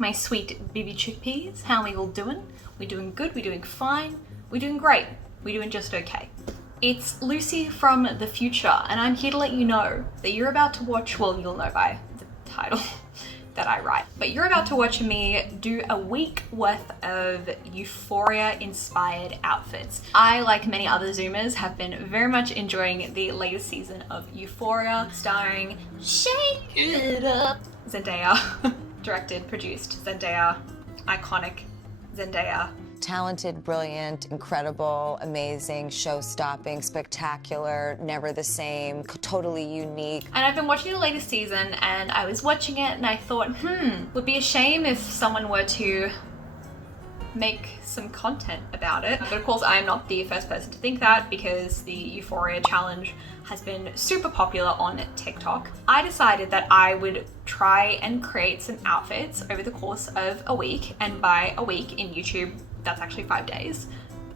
my sweet baby chickpeas. How are we all doing? We doing good? We doing fine? We doing great? We doing just okay? It's Lucy from the future, and I'm here to let you know that you're about to watch, well, you'll know by the title that I write, but you're about to watch me do a week worth of Euphoria inspired outfits. I, like many other Zoomers, have been very much enjoying the latest season of Euphoria, starring Shake It Up Zendaya, directed, produced, Zendaya, iconic Zendaya. Talented, brilliant, incredible, amazing, show-stopping, spectacular, never the same, totally unique. And I've been watching the latest season, and I was watching it and I thought, would be a shame if someone were to make some content about it. But of course, I'm not the first person to think that, because the Euphoria challenge has been super popular on TikTok. I decided that I would try and create some outfits over the course of a week, and by a week in YouTube, that's actually 5 days.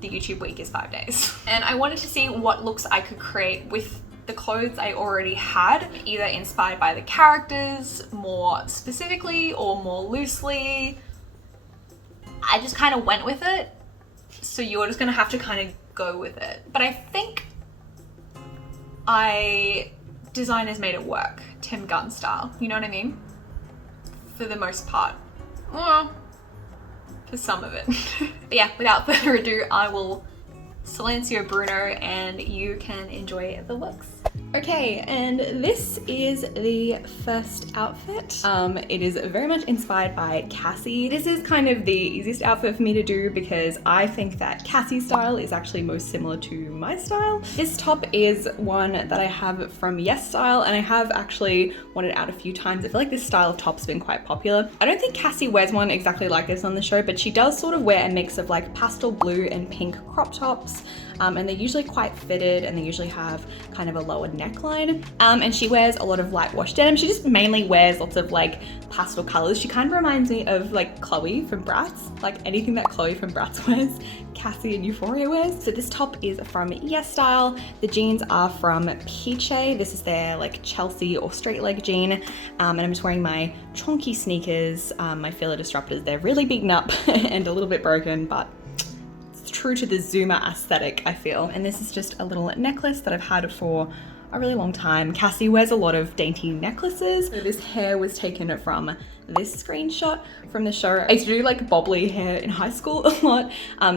The YouTube week is 5 days. And I wanted to see what looks I could create with the clothes I already had, either inspired by the characters more specifically or more loosely. I just kind of went with it, so you're just gonna have to kind of go with it. But I think designers made it work, Tim Gunn style, you know what I mean? For the most part. Well, for some of it. But yeah, without further ado, I will Silencio Bruno and you can enjoy the looks. Okay, and this is the first outfit. It is very much inspired by Cassie. This is kind of the easiest outfit for me to do because I think that Cassie's style is actually most similar to my style. This top is one that I have from Yesstyle, and I have actually worn it out a few times. I feel like this style of top's been quite popular. I don't think Cassie wears one exactly like this on the show, but she does sort of wear a mix of like pastel blue and pink crop tops. And they're usually quite fitted, and they usually have kind of a lower neckline. And she wears a lot of light wash denim. She just mainly wears lots of like pastel colors. She kind of reminds me of like Chloe from Bratz, like anything that Chloe from Bratz wears, Cassie and Euphoria wears. So this top is from Yesstyle. The jeans are from Peachay. This is their like Chelsea or straight leg jean. And I'm just wearing my chonky sneakers, my Fila Disruptors. They're really beaten up and a little bit broken, but true to the Zoomer aesthetic, I feel. And this is just a little necklace that I've had for a really long time. Cassie wears a lot of dainty necklaces. So this hair was taken from this screenshot from the show. I used to do like bobbly hair in high school a lot.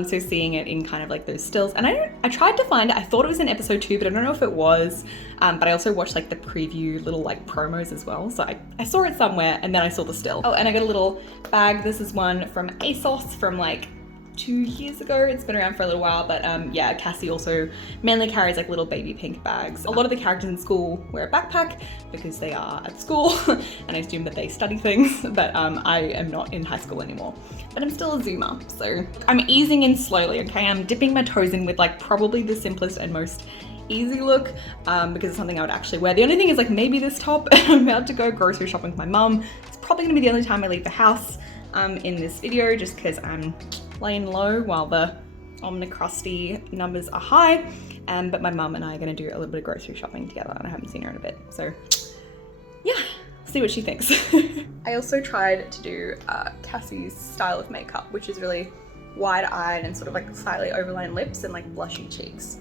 So seeing it in kind of like those stills. And I tried to find it. I thought it was in episode 2, but I don't know if it was. But I also watched like the preview little like promos as well. So I saw it somewhere and then I saw the still. Oh, and I got a little bag. This is one from Asos from like 2 years ago. It's been around for a little while, but yeah, Cassie also mainly carries like little baby pink bags. A lot of the characters in school wear a backpack because they are at school and I assume that they study things, but I am not in high school anymore. But I'm still a Zoomer, so I'm easing in slowly, okay? I'm dipping my toes in with like probably the simplest and most easy look because it's something I would actually wear. The only thing is like maybe this top. I'm about to go grocery shopping with my mum. It's probably gonna be the only time I leave the house in this video, just because I'm laying low while the Omnicrusty numbers are high. But my mum and I are gonna do a little bit of grocery shopping together, and I haven't seen her in a bit. So yeah, see what she thinks. I also tried to do Cassie's style of makeup, which is really wide-eyed and sort of like slightly overlined lips and like blushy cheeks,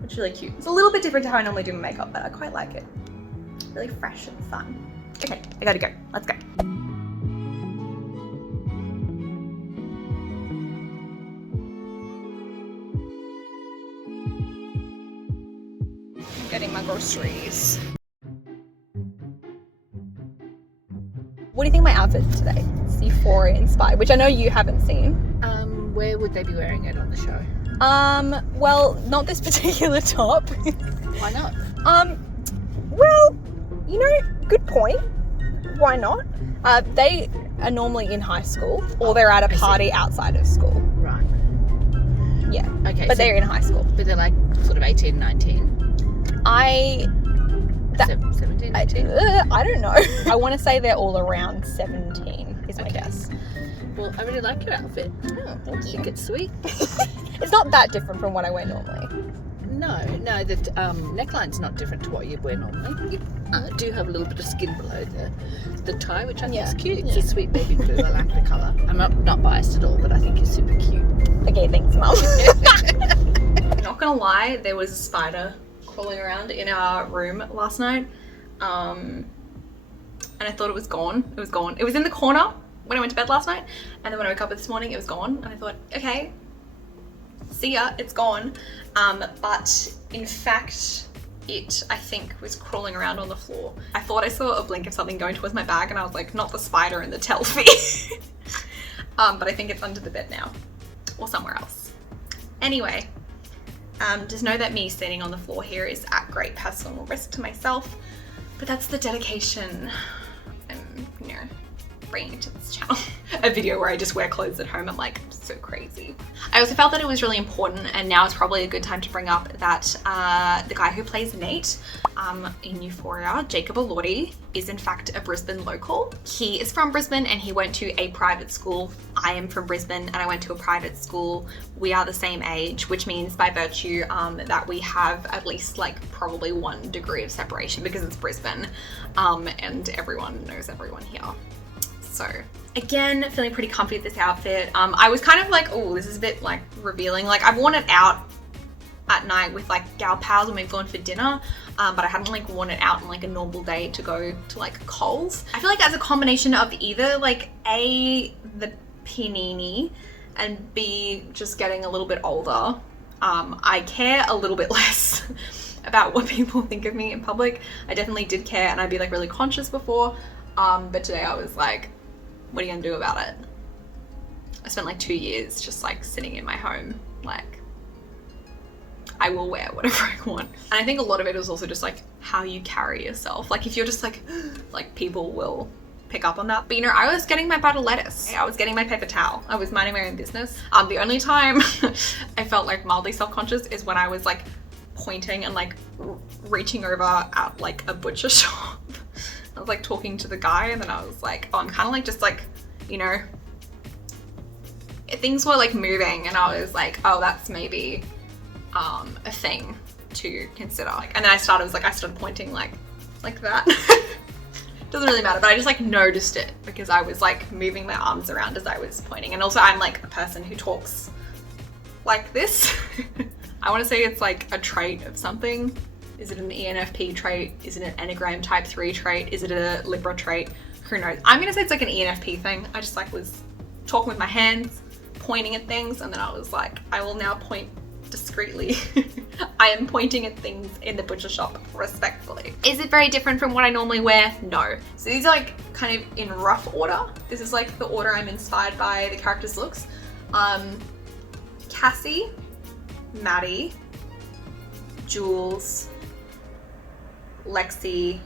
which is really cute. It's a little bit different to how I normally do my makeup, but I quite like it. Really fresh and fun. Okay, I gotta go. Let's go. Getting my groceries. What do you think my outfit is today? It's Euphoria inspired, which I know you haven't seen. Where would they be wearing it on the show? Well, not this particular top. Why not? Well, you know, good point. Why not? They are normally in high school, or they're at a party outside of school. Right. Yeah. Okay. But so they're in high school. But they're like sort of 18, 19. 17, 18? I don't know. I want to say they're all around 17 is my guess. Well, I really like your outfit. Oh, thank I think it's sweet. It's not that different from what I wear normally. No, the neckline's not different to what you wear normally. I do have a little bit of skin below the tie, which I think Yeah. is cute. It's a sweet baby blue. I like the colour. I'm not biased at all, but I think it's super cute. Okay, thanks, Mum. I'm not gonna lie, there was a spider crawling around in our room last night. And I thought it was gone. It was gone. It was in the corner when I went to bed last night. And then when I woke up this morning, it was gone. And I thought, okay, see ya, it's gone. But in fact, it, I think, was crawling around on the floor. I thought I saw a blink of something going towards my bag and I was like, not the spider in the Telfie. But I think it's under the bed now or somewhere else. Anyway, just know that me sitting on the floor here is at great personal risk to myself, but that's the dedication I'm, you know, bringing to this channel. A video where I just wear clothes at home. I'm like, I'm so crazy. I also felt that it was really important, and now is probably a good time to bring up that the guy who plays Nate in Euphoria, Jacob Elordi, is in fact a Brisbane local. He is from Brisbane and he went to a private school. I am from Brisbane and I went to a private school. We are the same age, which means by virtue that we have at least like probably 1 degree of separation because it's Brisbane, and everyone knows everyone here. So again, feeling pretty comfy with this outfit. I was kind of like, oh, this is a bit like revealing. Like I've worn it out at night with like gal pals when we've gone for dinner, but I hadn't like worn it out on like a normal day to go to like Coles. I feel like as a combination of either like A, the panini, and B, just getting a little bit older, I care a little bit less about what people think of me in public. I definitely did care and I'd be like really conscious before, but today I was like, what are you gonna do about it? I spent like 2 years just like sitting in my home, like I will wear whatever I want. And I think a lot of it is also just like how you carry yourself. Like if you're just like people will pick up on that. But you know, I was getting my butter lettuce. I was getting my paper towel. I was minding my own business. The only time I felt like mildly self-conscious is when I was like pointing and like reaching over at like a butcher shop. I was like talking to the guy and then I was like, oh, I'm kind of like just like, you know, things were like moving and I was like, oh, that's maybe a thing to consider. Like, and then I started pointing like that. Doesn't really matter, but I just like noticed it because I was like moving my arms around as I was pointing. And also I'm like a person who talks like this. I want to say it's like a trait of something. Is it an ENFP trait? Is it an Enneagram type 3 trait? Is it a Libra trait? Who knows? I'm gonna say it's like an ENFP thing. I just like was talking with my hands, pointing at things, and then I was like, I will now point discreetly. I am pointing at things in the butcher shop respectfully. Is it very different from what I normally wear? No. So these are like kind of in rough order. This is like the order I'm inspired by the characters' looks. Cassie, Maddy, Jules, Lexi,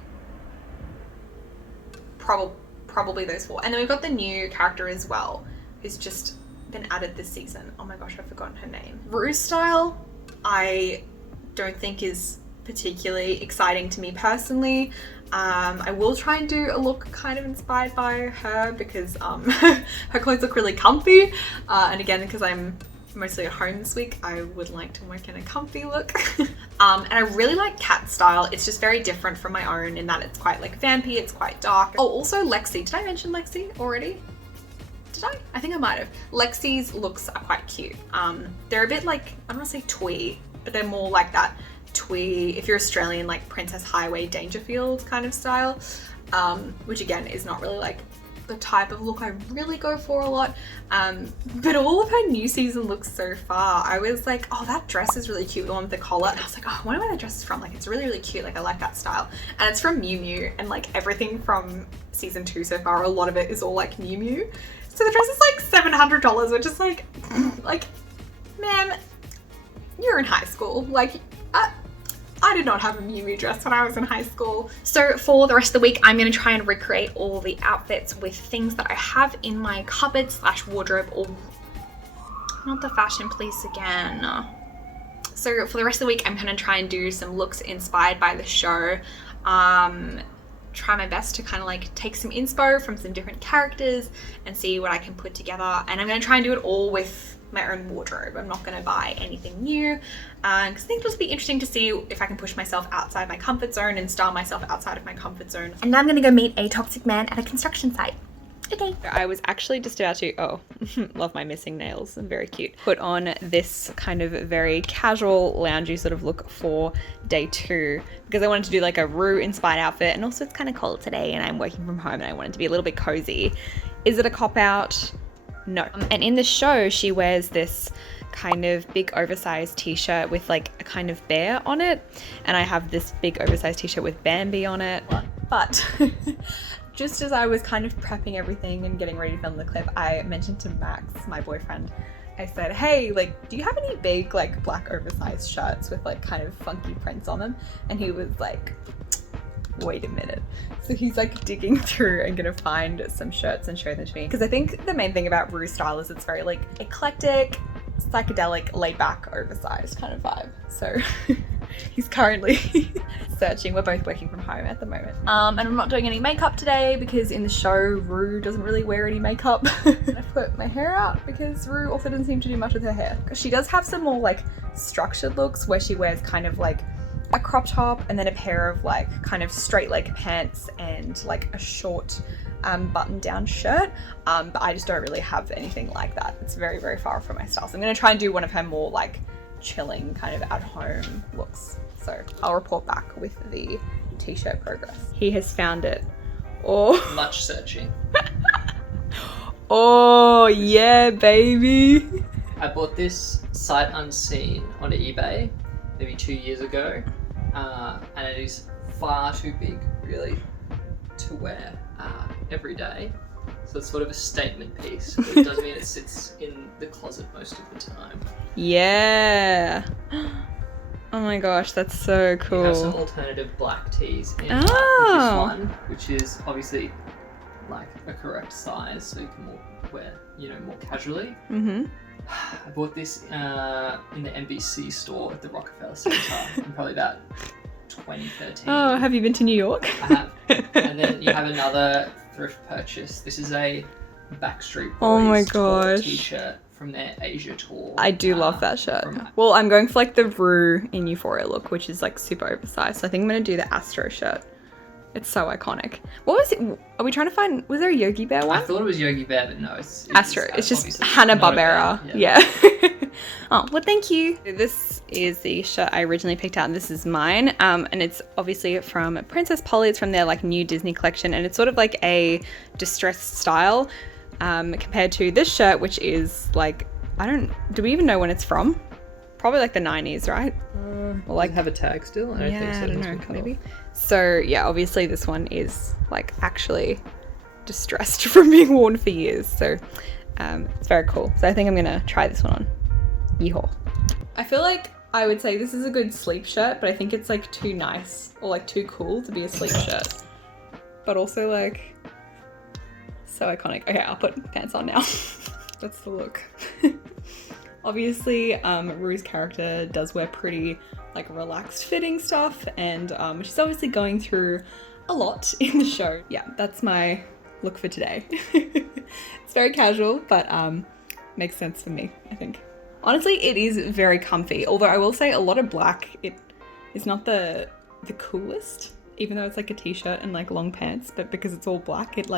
probably those 4. And then we've got the new character as well, who's just been added this season. Oh my gosh, I've forgotten her name. Rue-inspired, I don't think is particularly exciting to me personally. I will try and do a look kind of inspired by her because her clothes look really comfy. And again, because I'm mostly at home this week, I would like to work in a comfy look. And I really like Kat's style. It's just very different from my own in that it's quite like vampy, it's quite dark. Oh, also Lexi. Did I mention Lexi already? Did I? I think I might have. Lexi's looks are quite cute. They're a bit like, I don't want to say twee, but they're more like that twee, if you're Australian, like Princess Highway Dangerfield kind of style, which again is not really like the type of look I really go for a lot, but all of her new season looks so far, I was like, oh, that dress is really cute, the one with the collar, and I was like, oh, I wonder where that dress is from. Like, it's really, really cute. Like, I like that style, and it's from Miu Miu, and like everything from season 2 so far, a lot of it is all like Miu Miu. So the dress is like $700, which is like, ma'am, you're in high school. Like, I did not have a Miu Miu dress when I was in high school. So for the rest of the week, I'm going to try and recreate all the outfits with things that I have in my cupboard / wardrobe. Or not the fashion police again. So for the rest of the week, I'm going to try and do some looks inspired by the show. Try my best to kind of like take some inspo from some different characters and see what I can put together. And I'm going to try and do it all with my own wardrobe. I'm not gonna buy anything new because I think it'll just be interesting to see if I can push myself outside my comfort zone and style myself outside of my comfort zone. And now I'm gonna go meet a toxic man at a construction site. Okay. I was actually just about to, oh, love my missing nails, very cute. Put on this kind of very casual, loungy sort of look for day 2 because I wanted to do like a Rue-inspired outfit, and also it's kind of cold today and I'm working from home and I wanted to be a little bit cozy. Is it a cop-out? No. And in the show, she wears this kind of big oversized t-shirt with like a kind of bear on it, and I have this big oversized t-shirt with Bambi on it. But just as I was kind of prepping everything and getting ready to film the clip, I mentioned to Max, my boyfriend, I said, hey, like, do you have any big like black oversized shirts with like kind of funky prints on them? And he was like, wait a minute. So he's like digging through and gonna find some shirts and show them to me, because I think the main thing about Rue style is it's very like eclectic, psychedelic, laid back, oversized kind of vibe. So he's currently searching. We're both working from home at the moment. And I'm not doing any makeup today because in the show Rue doesn't really wear any makeup. I put my hair out because Rue also doesn't seem to do much with her hair. She does have some more like structured looks where she wears kind of like a crop top and then a pair of like kind of straight leg pants and like a short button down shirt, but I just don't really have anything like that. It's very, very far from my style. So I'm gonna try and do one of her more like chilling kind of at home looks. So I'll report back with the t-shirt progress. He has found it. Oh, much searching. Oh yeah, baby. I bought this sight unseen on eBay maybe 2 years ago, and it is far too big really to wear every day. So it's sort of a statement piece, but it does mean it sits in the closet most of the time. Yeah. Oh my gosh, that's so cool. We have some alternative black tees in this one, which is obviously like a correct size, so you can wear, you know, more casually. Mm-hmm. I bought this in the NBC store at the Rockefeller Center in probably about 2013. Oh, have you been to New York? I have. And then you have another thrift purchase. This is a Backstreet Boys tour t-shirt from their Asia tour. I do love that shirt. Well, I'm going for like the Rue in Euphoria look, which is like super oversized. So I think I'm going to do the Astro shirt. It's so iconic. What was it? Are we trying to find, was there a Yogi Bear one? I thought it was Yogi Bear, but no, it's Astro. It's just Hanna-Barbera. Yeah. Oh, well, thank you. This is the shirt I originally picked out, and this is mine. And it's obviously from Princess Polly. It's from their like new Disney collection, and it's sort of like a distressed style compared to this shirt, which is like, do we even know when it's from? Probably like the 90s, right? Or like have a tag still? I don't think so. I don't know, maybe. So yeah, obviously this one is like actually distressed from being worn for years. So it's very cool. So I think I'm gonna try this one on. Yeehaw. I feel like I would say this is a good sleep shirt, but I think it's like too nice or like too cool to be a sleep shirt. But also like so iconic. Okay, I'll put pants on now. That's the look. Obviously, Rue's character does wear pretty like relaxed fitting stuff, and she's obviously going through a lot in the show. Yeah, that's my look for today. It's very casual, but makes sense for me, I think. Honestly, it is very comfy, although I will say a lot of black, it is not the coolest, even though it's like a t-shirt and like long pants, but because it's all black, it's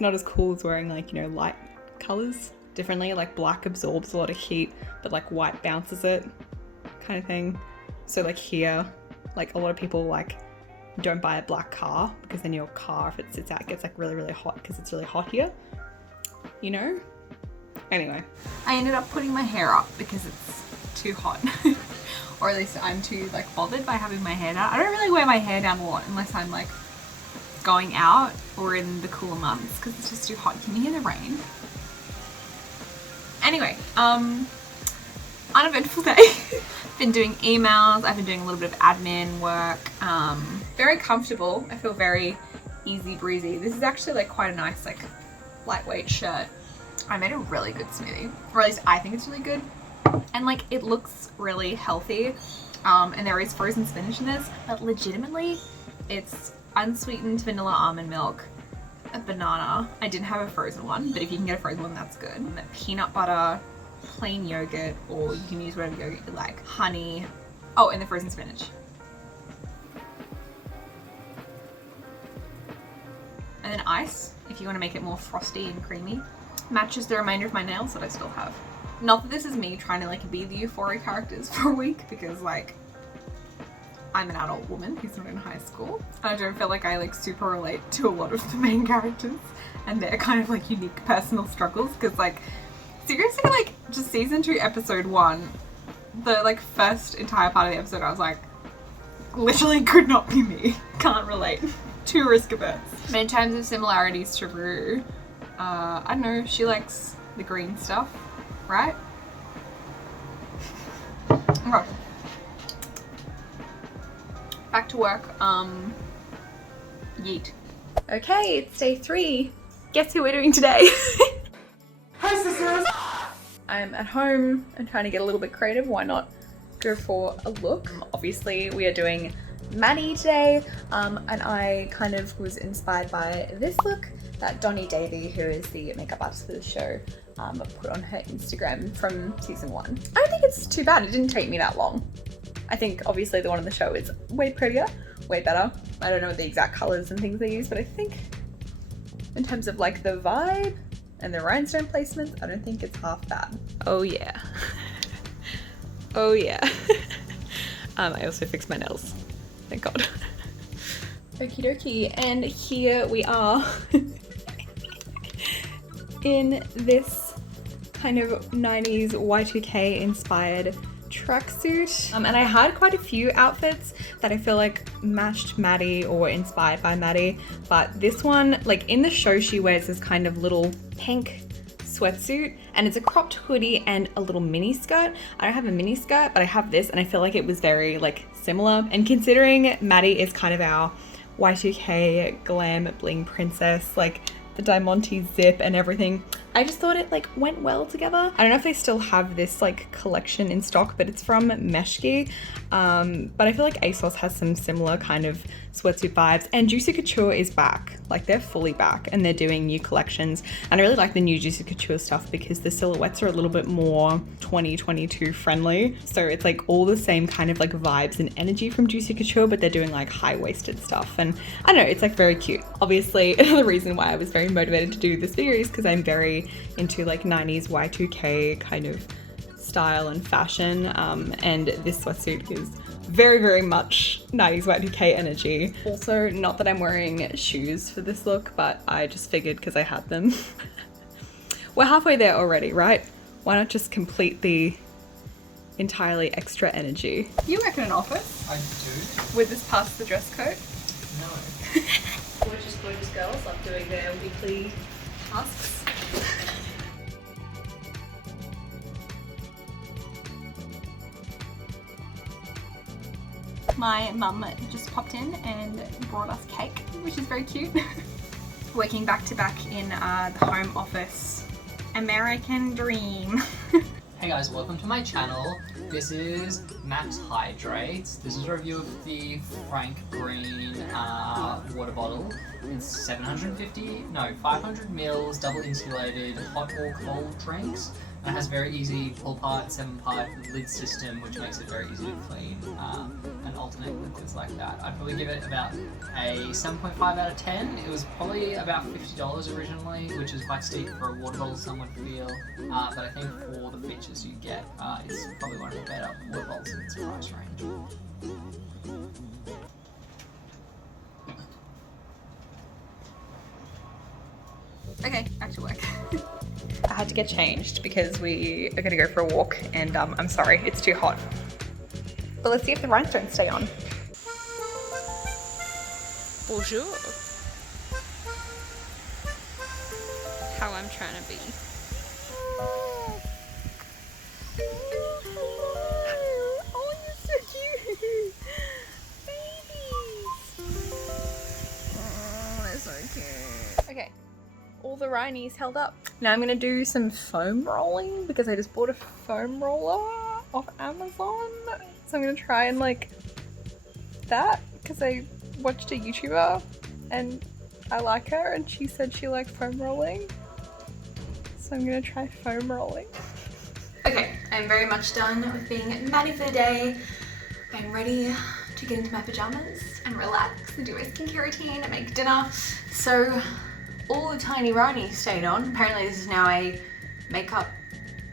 not as cool as wearing like, you know, light colors differently. Like black absorbs a lot of heat, but like white bounces it kind of thing. So like here, like a lot of people like don't buy a black car because then your car, if it sits out, gets like really, really hot because it's really hot here, you know? Anyway, I ended up putting my hair up because it's too hot. Or at least I'm too like bothered by having my hair down. I don't really wear my hair down a lot unless I'm like going out or in the cooler months because it's just too hot. Can you hear the rain? Anyway, uneventful day. Been doing emails, I've been doing a little bit of admin work. Very comfortable. I feel very easy breezy. This is actually like quite a nice like lightweight shirt. I made a really good smoothie, or at least I think it's really good. And like it looks really healthy. And there is frozen spinach in this, but legitimately it's unsweetened vanilla almond milk, a banana. I didn't have a frozen one, but if you can get a frozen one, that's good. Peanut butter, plain yogurt, or you can use whatever yogurt you like. Honey. Oh, and the frozen spinach. And then ice, if you want to make it more frosty and creamy. Matches the remainder of my nails that I still have. Not that this is me trying to like be the Euphoria characters for a week, because like I'm an adult woman who's not in high school. And I don't feel like I like super relate to a lot of the main characters and their kind of like unique personal struggles, because like seriously, like just season 2 episode 1, the like first entire part of the episode I was like, literally could not be me. Can't relate. Too risk averse. But in terms of similarities to Rue, I don't know, she likes the green stuff, right? Okay. Back to work. Yeet. Okay, it's day 3. Guess who we're doing today? Hi sisters! I'm at home and trying to get a little bit creative. Why not go for a look? Obviously we are doing Maddy today, and I kind of was inspired by this look that Donnie Davey, who is the makeup artist for the show, put on her Instagram from season 1. I don't think it's too bad. It didn't take me that long. I think obviously the one on the show is way prettier, way better. I don't know the exact colors and things they use, but I think in terms of like the vibe and the rhinestone placements, I don't think it's half bad. Oh yeah. Oh yeah. I also fixed my nails. Thank God. Okie dokie, and here we are in this kind of 90s Y2K inspired tracksuit. And I had quite a few outfits that I feel like matched Maddy or inspired by Maddy, but this one, like in the show she wears this kind of little pink sweatsuit, and it's a cropped hoodie and a little mini skirt. I don't have a mini skirt, but I have this, and I feel like it was very like similar. And considering Maddy is kind of our Y2K glam bling princess, like the Diamante zip and everything, I just thought it like went well together. I don't know if they still have this like collection in stock, but it's from Meshki. But I feel like Asos has some similar kind of sweatsuit vibes, and Juicy Couture is back. Like they're fully back and they're doing new collections. And I really like the new Juicy Couture stuff because the silhouettes are a little bit more 2022 friendly. So it's like all the same kind of like vibes and energy from Juicy Couture, but they're doing like high-waisted stuff. And I don't know, it's like very cute. Obviously, another reason why I was very motivated to do this video is because I'm very into like 90s Y2K kind of style and fashion, and this sweatsuit is very, very much 90s Y2K energy. Also, not that I'm wearing shoes for this look, but I just figured because I had them. We're halfway there already, right? Why not just complete the entirely extra energy? You work in an office? I do. With this past the dress code? No. Gorgeous girls love doing their weekly tasks. My mum just popped in and brought us cake, which is very cute. Working back to back in the home office. American dream. Hey guys, welcome to my channel. This is Max Hydrates. This is a review of the Frank Green water bottle. It's 500 mils, double insulated, hot or cold drinks. And it has very easy pull part, 7-part lid system, which makes it very easy to clean and alternate liquids like that. I'd probably give it about a 7.5 out of 10. It was probably about $50 originally, which is quite steep for a water bottle, some would feel. But I think for the features you get, it's probably one of the better water bottles in its price range. Okay, back to work. I had to get changed because we are gonna go for a walk, and I'm sorry, it's too hot. But let's see if the rhinestones stay on. Bonjour. How I'm trying to be. Oh, you're so cute. Babies. Oh, they're so cute. Okay. All the rhineys held up. Now I'm gonna do some foam rolling because I just bought a foam roller off Amazon. So I'm gonna try and like that because I watched a YouTuber and I like her and she said she liked foam rolling. So I'm gonna try foam rolling. Okay, I'm very much done with being Maddy for the day. I'm ready to get into my pajamas and relax and do my skincare routine and make dinner. So all the tiny Roni stayed on. Apparently this is now a makeup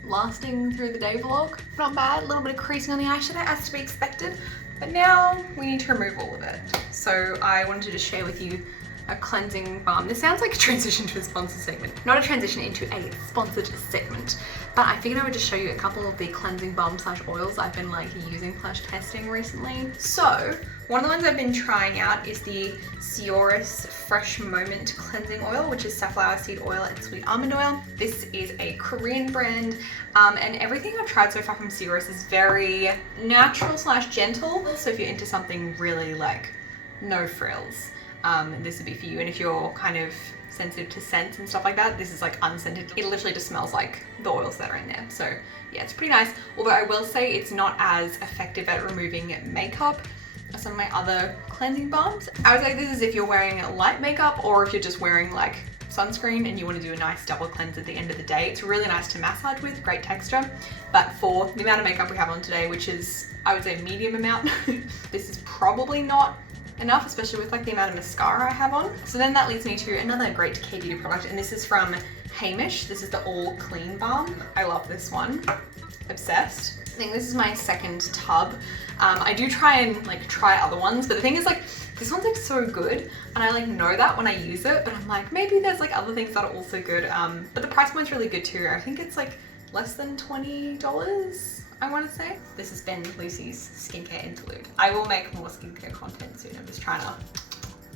lasting through the day vlog. Not bad, a little bit of creasing on the eyeshadow as to be expected, but now we need to remove all of it. So I wanted to just share with you a cleansing balm. This sounds like a transition to a sponsored segment. Not a transition into a sponsored segment, but I figured I would just show you a couple of the cleansing balm slash oils I've been like using slash testing recently. So one of the ones I've been trying out is the Sioris Fresh Moment Cleansing Oil, which is safflower seed oil and sweet almond oil. This is a Korean brand, and everything I've tried so far from Sioris is very natural slash gentle. So if you're into something really like no frills, this would be for you. And if you're kind of sensitive to scents and stuff like that, this is like unscented. It literally just smells like the oils that are in there. So yeah, it's pretty nice. Although I will say it's not as effective at removing makeup as some of my other cleansing balms. I would say this is if you're wearing light makeup or if you're just wearing like sunscreen and you want to do a nice double cleanse at the end of the day. It's really nice to massage with, great texture. But for the amount of makeup we have on today, which is, I would say, medium amount, this is probably not enough, especially with like the amount of mascara I have on. So then that leads me to another great K-beauty product, and this is from Hemish. This is the All Clean Balm. I love this one. Obsessed. I think this is my second tub. I do try and like try other ones, but the thing is like, this one's like so good, and I like know that when I use it, but I'm like, maybe there's like other things that are also good. But the price point's really good too. I think it's like less than $20. I want to say. This has been Lucy's skincare interlude. I will make more skincare content soon. I'm just trying to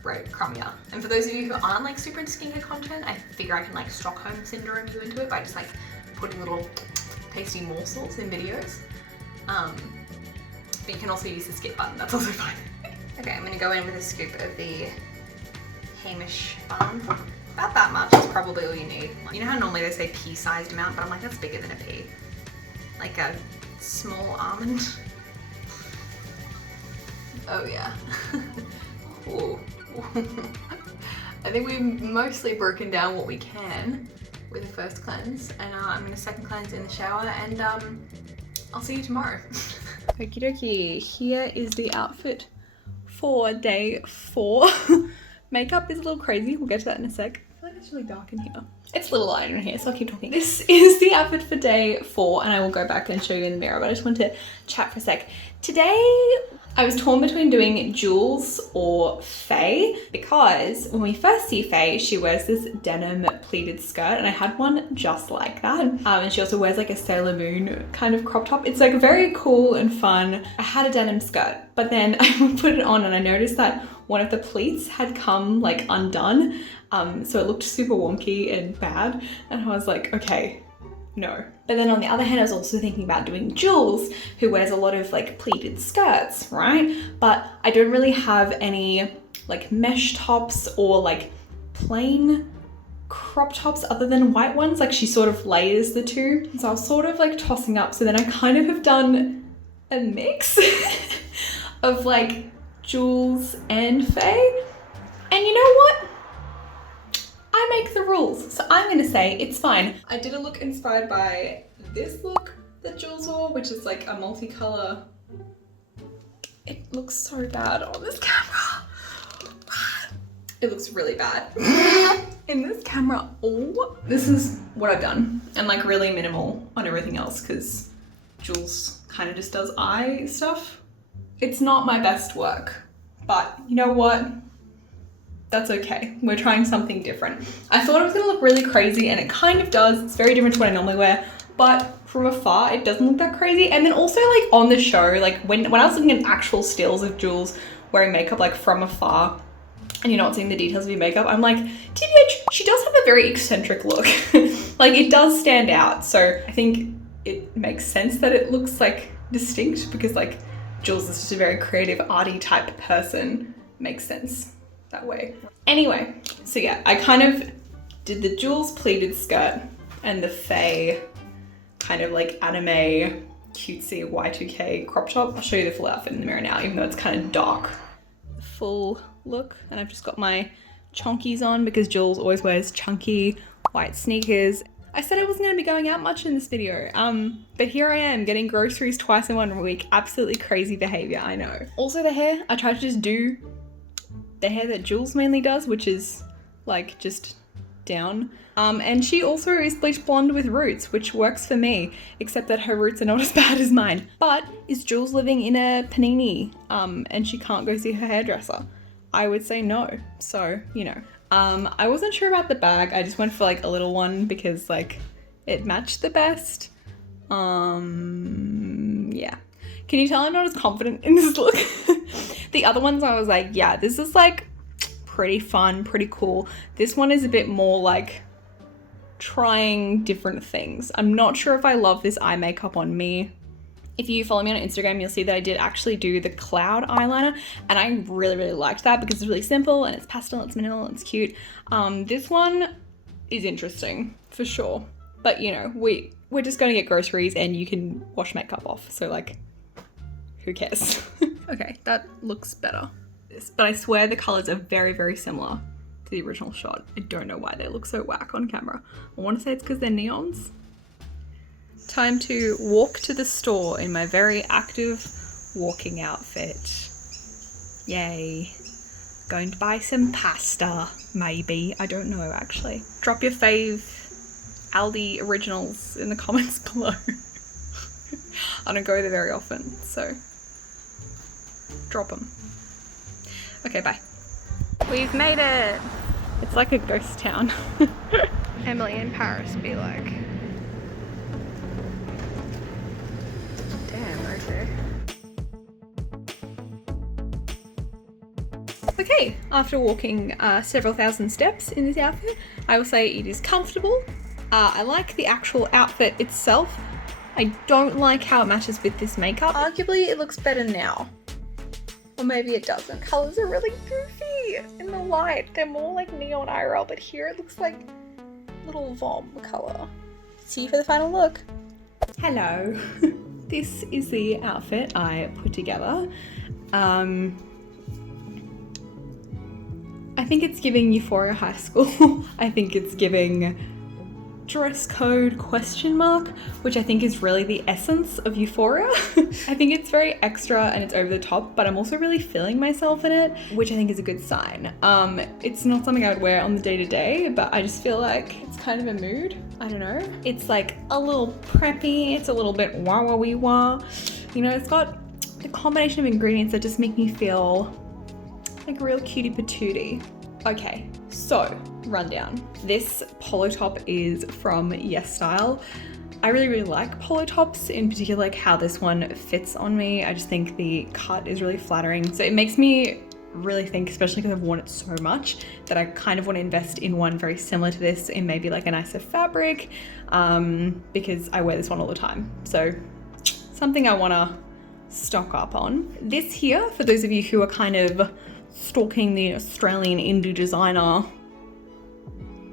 breadcrumb ya. And for those of you who aren't like super into skincare content, I figure I can like Stockholm syndrome you into it by just like putting little tasty morsels in videos. But you can also use the skip button, that's also fine. Okay, I'm gonna go in with a scoop of the Hemish balm. About that much is probably all you need. You know how normally they say pea-sized amount, but I'm like, that's bigger than a pea. Like a small almond. Oh yeah. Ooh. I think we've mostly broken down what we can with the first cleanse, and I'm gonna second cleanse in the shower, and I'll see you tomorrow. Okie dokie, here is the outfit for day 4. Makeup is a little crazy, we'll get to that in a sec. I feel like it's really dark in here. It's a little light in here, so I'll keep talking. This is the outfit for day 4, and I will go back and show you in the mirror, but I just want to chat for a sec. Today, I was torn between doing Jules or Faye, because when we first see Faye, she wears this denim pleated skirt, and I had one just like that. And she also wears like a Sailor Moon kind of crop top. It's like very cool and fun. I had a denim skirt, but then I put it on and I noticed that one of the pleats had come like undone. So it looked super wonky and bad. And I was like, okay, no. But then on the other hand, I was also thinking about doing Jules, who wears a lot of like pleated skirts, right? But I don't really have any like mesh tops or like plain crop tops other than white ones. Like she sort of layers the two. So I was sort of like tossing up. So then I kind of have done a mix of like Jules and Faye. And you know what? I make the rules, so I'm gonna say it's fine. I did a look inspired by this look that Jules wore, which is like a multicolor. It looks so bad on this camera. It looks really bad in this camera. Oh, this is what I've done, and like really minimal on everything else because Jules kind of just does eye stuff. It's not my best work, but you know what? That's okay. We're trying something different. I thought it was gonna look really crazy, and it kind of does. It's very different to what I normally wear, but from afar, it doesn't look that crazy. And then also like on the show, like when I was looking at actual stills of Jules wearing makeup like from afar, and you're not seeing the details of your makeup, I'm like, TBH, she does have a very eccentric look. Like it does stand out. So I think it makes sense that it looks like distinct because like Jules is just a very creative, arty type person. Makes sense that way. Anyway, so yeah, I kind of did the Jules pleated skirt and the Faye kind of like anime cutesy Y2K crop top. I'll show you the full outfit in the mirror now, even though it's kind of dark. Full look, and I've just got my chonkies on because Jules always wears chunky white sneakers. I said I wasn't going to be going out much in this video, but here I am getting groceries twice in 1 week. Absolutely crazy behavior, I know. Also the hair, I tried to just do the hair that Jules mainly does, which is like just down. And she also is bleach blonde with roots, which works for me, except that her roots are not as bad as mine. But is Jules living in a panini and she can't go see her hairdresser? I would say no, so, you know. I wasn't sure about the bag. I just went for like a little one because like it matched the best. Yeah. Can you tell I'm not as confident in this look? The other ones I was like, yeah, this is like pretty fun, pretty cool. This one is a bit more like trying different things. I'm not sure if I love this eye makeup on me. If you follow me on Instagram, you'll see that I did actually do the cloud eyeliner, and I really, really liked that because it's really simple and it's pastel, it's minimal, it's cute. This one is interesting for sure, but you know, we're just gonna get groceries and you can wash makeup off, so like, who cares? Okay, that looks better. But I swear the colors are very, very similar to the original shot. I don't know why they look so whack on camera. I want to say it's because they're neons. Time to walk to the store in my very active walking outfit. Yay. Going to buy some pasta, maybe. I don't know, actually. Drop your fave Aldi originals in the comments below. I don't go there very often, so drop them. Okay, bye. We've made it. It's like a ghost town. Emily in Paris be like. Damn, okay. Okay, after walking several thousand steps in this outfit, I will say it is comfortable. I like the actual outfit itself. I don't like how it matches with this makeup. Arguably, it looks better now. Or maybe it doesn't. Colors are really goofy in the light. They're more like neon IRL, but here it looks like little Vom color. See you for the final look. Hello. This is the outfit I put together. I think it's giving Euphoria High School. I think it's giving dress code ? Which I think is really the essence of Euphoria. I think it's very extra and it's over the top, but I'm also really feeling myself in it, which I think is a good sign. It's not something I would wear on the day-to-day, but I just feel like it's kind of a mood. I don't know. It's like a little preppy, it's a little bit wah-wah-wee-wah. You know, it's got a combination of ingredients that just make me feel like real cutie patootie. Okay, so rundown. This polo top is from Yesstyle. I really, really like polo tops, in particular like how this one fits on me. I just think the cut is really flattering. So it makes me really think, especially because I've worn it so much, that I kind of want to invest in one very similar to this in maybe like a nicer fabric, because I wear this one all the time. So something I want to stock up on. This here, for those of you who are kind of stalking the Australian indie designer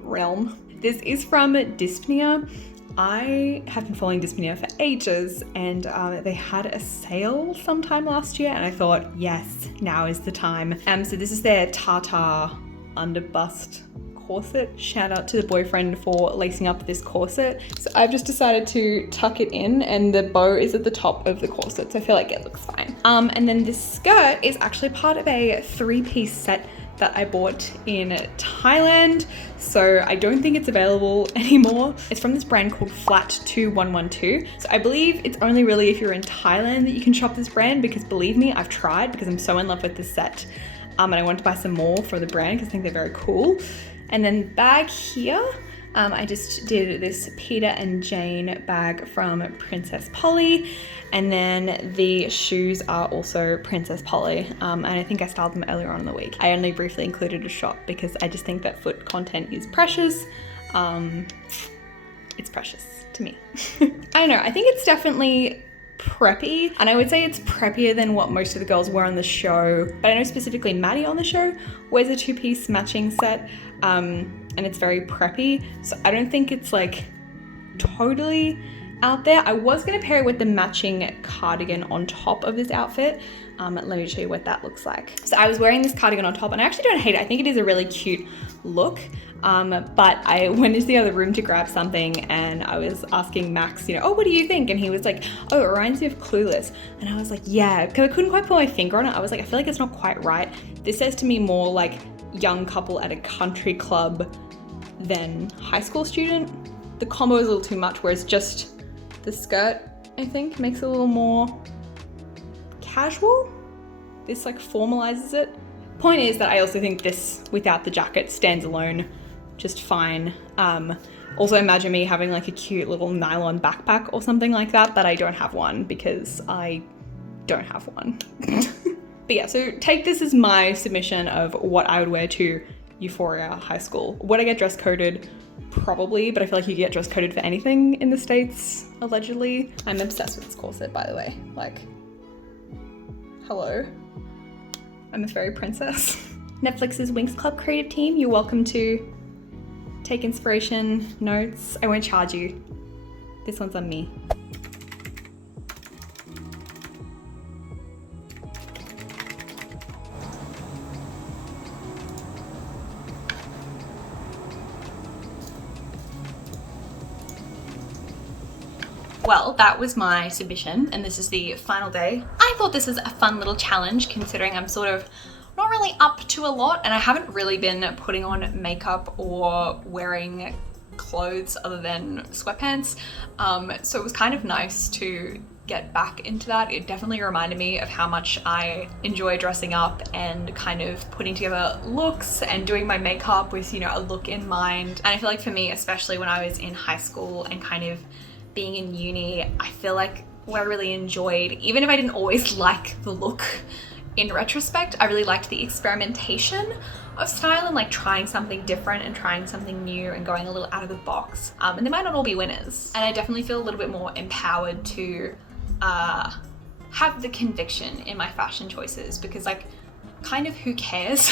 realm, this is from Dyspnea. I have been following Dyspnea for ages, and they had a sale sometime last year, and I thought, yes, now is the time. So this is their tartar underbust corset. Shout out to the boyfriend for lacing up this corset. So I've just decided to tuck it in, and the bow is at the top of the corset, so I feel like it looks fine. And then this skirt is actually part of a 3-piece set that I bought in Thailand, so I don't think it's available anymore. It's from this brand called Flat 2112. So I believe it's only really if you're in Thailand that you can shop this brand, because believe me, I've tried because I'm so in love with this set. And I wanted to buy some more for the brand because I think they're very cool. And then bag here, I just did this Peta Jain bag from Princess Polly. And then the shoes are also Princess Polly. And I think I styled them earlier on in the week. I only briefly included a shot because I just think that foot content is precious. It's precious to me. I don't know, I think it's definitely preppy, and I would say it's preppier than what most of the girls wear on the show, but I know specifically Maddie on the show wears a 2-piece matching set, and it's very preppy, so I don't think it's like totally out there. I was going to pair it with the matching cardigan on top of this outfit. Let me show you what that looks like. So I was wearing this cardigan on top, and I actually don't hate it. I think it is a really cute look. But I went into the other room to grab something and I was asking Max, you know, oh, what do you think? And he was like, oh, it reminds me of Clueless. And I was like, yeah, because I couldn't quite put my finger on it. I was like, I feel like it's not quite right. This says to me more like young couple at a country club than high school student. The combo is a little too much, whereas just the skirt, I think, makes it a little more casual. This like formalizes it. Point is that I also think this without the jacket stands alone just fine. Also imagine me having like a cute little nylon backpack or something like that, but I don't have one because I don't have one. But yeah, so take this as my submission of what I would wear to Euphoria High School. Would I get dress coded? Probably, but I feel like you get dress coded for anything in the States, allegedly. I'm obsessed with this corset, by the way. Like, hello. I'm a fairy princess. Netflix's Winx Club creative team, you're welcome to take inspiration, notes. I won't charge you. This one's on me. Well, that was my submission, and this is the final day. I thought this was a fun little challenge considering I'm sort of not really up to a lot and I haven't really been putting on makeup or wearing clothes other than sweatpants. So it was kind of nice to get back into that. It definitely reminded me of how much I enjoy dressing up and kind of putting together looks and doing my makeup with, you know, a look in mind. And I feel like for me, especially when I was in high school and kind of being in uni, I feel like what I really enjoyed, even if I didn't always like the look in retrospect, I really liked the experimentation of style and like trying something different and trying something new and going a little out of the box. And they might not all be winners. And I definitely feel a little bit more empowered to have the conviction in my fashion choices, because like kind of who cares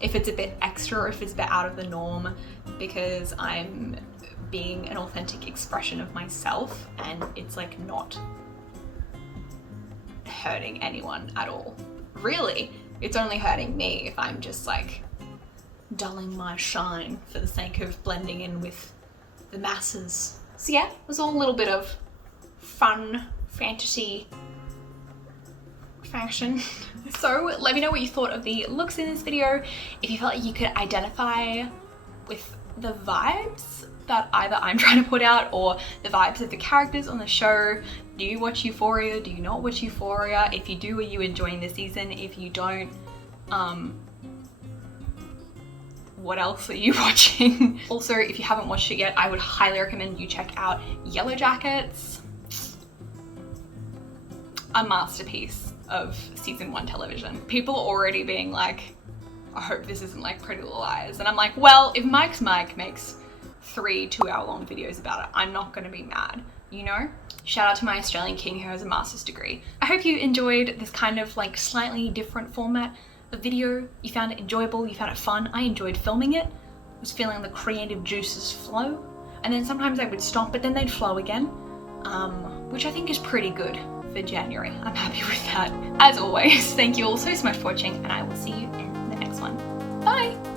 if it's a bit extra or if it's a bit out of the norm, because I'm being an authentic expression of myself and it's like not hurting anyone at all. Really, it's only hurting me if I'm just like dulling my shine for the sake of blending in with the masses. So yeah, it was all a little bit of fun fantasy fashion. So let me know what you thought of the looks in this video, if you felt like you could identify with the vibes that either I'm trying to put out or the vibes of the characters on the show. Do you watch Euphoria? Do you not watch Euphoria? If you do, are you enjoying the season? If you don't, what else are you watching? Also, if you haven't watched it yet, I would highly recommend you check out Yellow Jackets. A masterpiece of season 1 television. People are already being like, I hope this isn't like Pretty Little Liars. And I'm like, well, if Mike makes 3 2-hour-long videos about it, I'm not gonna be mad, you know? Shout out to my Australian king who has a master's degree. I hope you enjoyed this kind of like slightly different format of video. You found it enjoyable, you found it fun. I enjoyed filming it. I was feeling the creative juices flow. And then sometimes I would stop, but then they'd flow again, which I think is pretty good for January. I'm happy with that. As always, thank you all so much for watching, and I will see you in the next one. Bye!